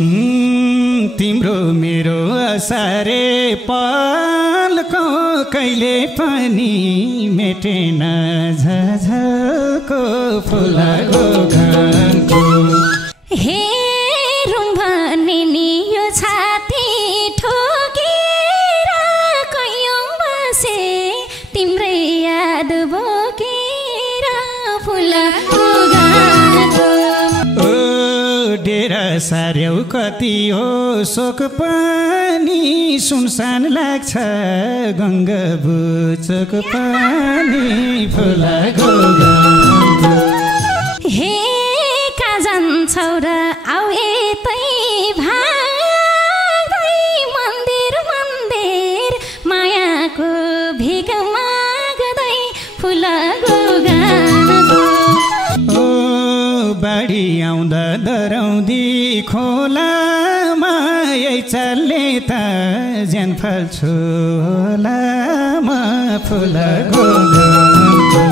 तिम्रो मेरो असारे पलको कहिले पनि मेटेन झझको फुलाको घामको हे रुम्भने नि यो छाती ठोकेर कैयौँ बसे तिम्रै याद बोकेर फुलाको घामको डेरा सार्यौ कति हो शोक पनि सुनसान लाग्छ गङ्गा बुचोक पनि फुलाको घामको हे का जान्छौ र आऊ यतै भाग्दै मन्दिर मन्दिर मायाको भिख माग्दै फुलाको घामको बाढी आउँदा डराउँदी खोलामा यही चल्ने त ज्यान फाल्छु होलामा फुलाको घामको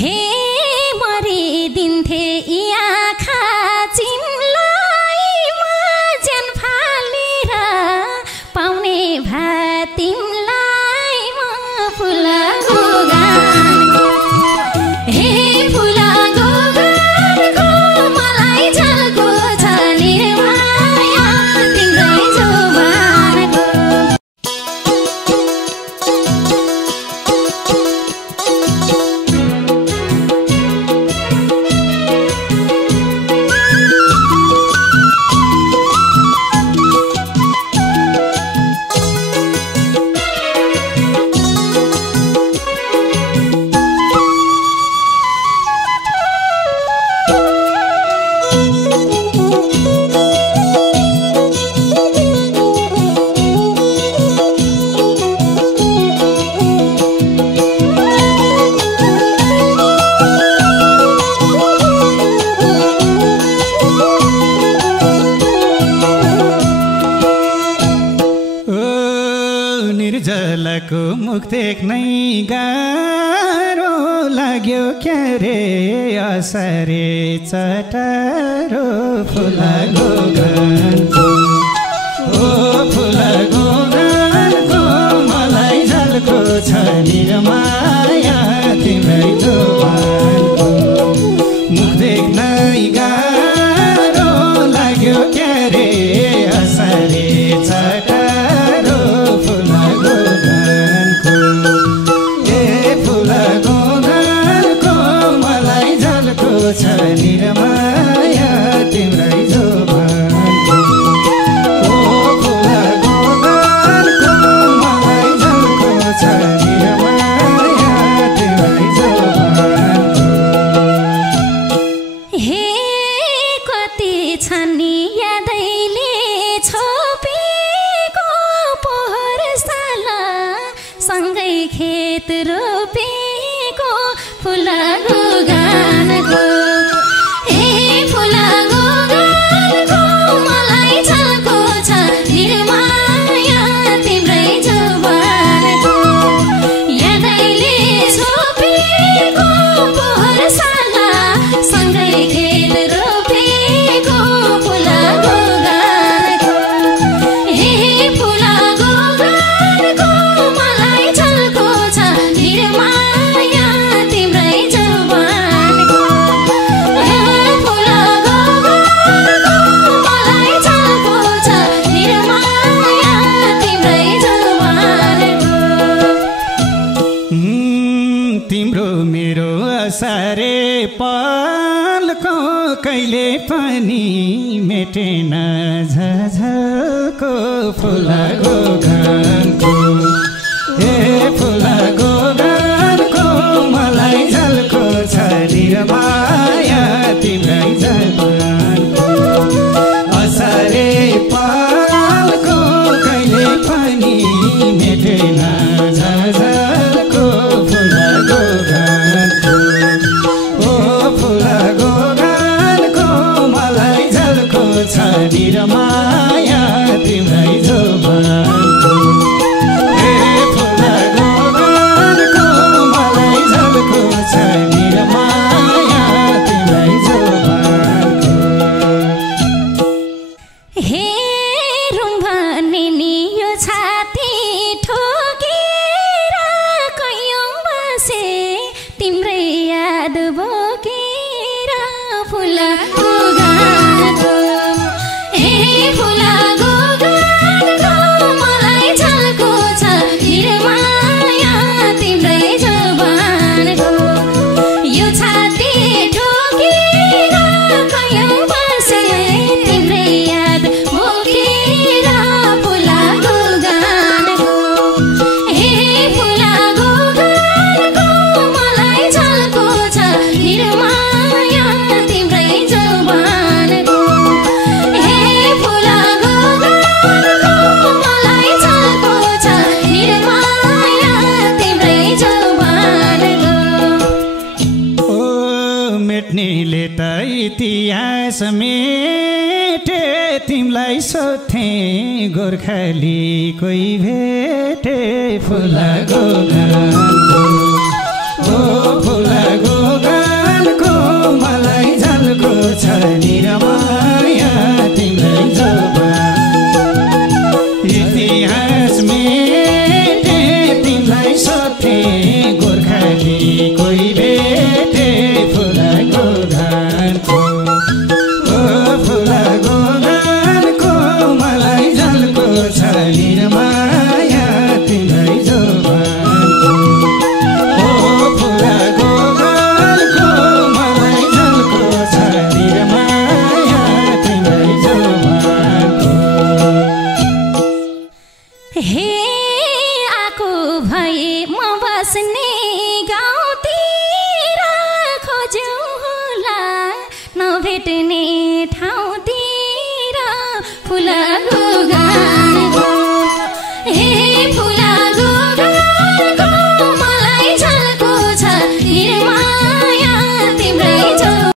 हे मरिदिन्थे यी आँखा चिम्लाई म ज्यान फालेर पाउने भए तिमलाई म फुलाको घामको हे फुलाको घामको मलाई झल्को छ निर्माया तिम्रै जोबानको निर्जलाको मुख देख्नै गाह्रो लाग्यो क्यारे असारे चटारो फुलाको घामको ओ फुलाको घामको मलाई झल्को छ निर्माया तिम्रै जोबानको मुख देख्नै गाह्रो लाग्यो क्यारे असारे चटारो फुलाको घामको ए फुलाको घामको मलाई झल्को छ निर्माया तिम्रै जोबानको ओ फुलाको घामको मलाई झल्को छ निर्माया तिम्रै जोबानको हे कति छन् नि यादैले छोपेको पोहोर साल सँगै खेत रोपेको फुलाको घामको हे फुलाको घामको मलाई झल्को छ निर्माया तिम्रै जोबानको यादैले छोपेको पोहोर साल सँगै खेत रोपेको फुलाको घामको हे फुलाको घामको मलाई झल्को छ निर्माया तिम्रै जोबानको हे फुलाको घामको मलाई झल्को छ निर्माया तिम्रै जोबानको तिम्रो मेरो असारे पलको कहिले पनि मेटेन झझको फुलाको घामको हे फुलाको घामको मलाई झल्को छ निर्माया तिम्रै जोबानको असारे पलको कहिले पनि मेटेन झझको फुलाको घामको ओ फुलाको घामको मलाई झल्को छ निर्माया तिम्रै जोबानको हे फुलाको घामको मलाई झल्को छ निर्माया तिम्रै जोबानको मेटे तिमलाई सोधे गोर्खाली कोही भेटे फुलाको गानको ओ फुलाको गानको मलाई झल्को छ नि र माया तिमीलाई जोबा इतिहास मेटे तिमीलाई सोधे गोर्खाली कोही भेटे फुलाको गानको ओ फुलाको गानको मलाई झल्को छ नि र माया तिमीलाई जोबा ओ फुलाको गानको मलाई झल्को छ नि र माया तिमीलाई जोबा हे आको भए म बस्ने गाउँतिर खोज्यौ होला नभेट्ने ठाउँतिर फुलाको